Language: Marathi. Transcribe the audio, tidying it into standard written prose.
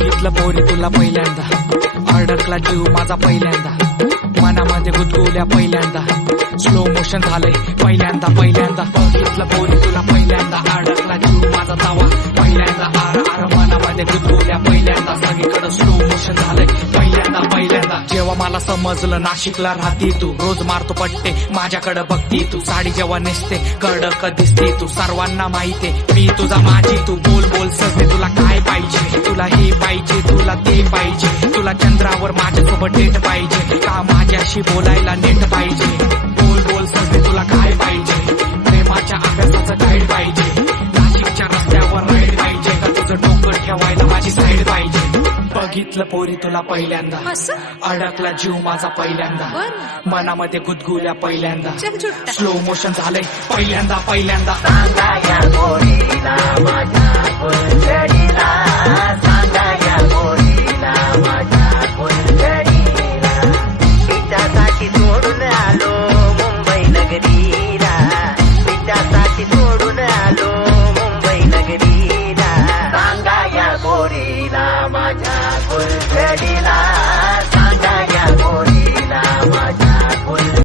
बघितलं पोरी तुला पहिल्यांदा, अडकला जीव माझा पहिल्यांदा, मनामध्ये गुदगुल्या पहिल्यांदा, स्लो मोशन झालंय पहिल्यांदा पहिल्यांदा. बघितलं पोरी तुला पहिल्यांदा, अडकला जीव माझा तवा पहिल्यांदा, आर आर मनामध्ये गुदगुल्या पहिल्यांदा, सगळीकडे स्लो मोशन झालंय पहिल्यांदा पहिल्यांदा. जेव्हा मला समजलं नाशिकला राहती तू, रोज मारतो पट्टे माझ्याकडे बघती तू, साडी जेव्हा नेसते कडक दिसते तू, सर्वांना माहितीये मी तुझा माझी तू. बोल बोल सगळे तुला काय पाहिजे, तुला हे पाहिजे तुला ते पाहिजे, तुला चंद्रावर माझ्यासोबत डेट पाहिजे का माझ्याशी बोलायला नेट पाहिजे. बोल बोल सगळे तुला काय पाहिजे, प्रेमाच्या अभ्यासाचं गाईड पाहिजे, नाशिकच्या रस्त्यावर राईड पाहिजे का तुझं डोकं ठेवायला माझी साईड पाहिजे. बघितलं पोरी तुला पहिल्यांदा, अडकला जीव माझा पहिल्यांदा, मनामध्ये गुदगुल्या पहिल्यांदा, स्लो मोशन झालंय पहिल्यांदा पहिल्यांदा. सांगा या पोरीला माझ्या फुलझडीला, सांगा या पोरीला माझ्या फुलझडीला, तिच्यासाठी सोडून आलो मुंबई नगरीला, तिच्यासाठी सोडून आलो मुंबई नगरीला. सांगा या पोरीला माझ्या फुलझडीला.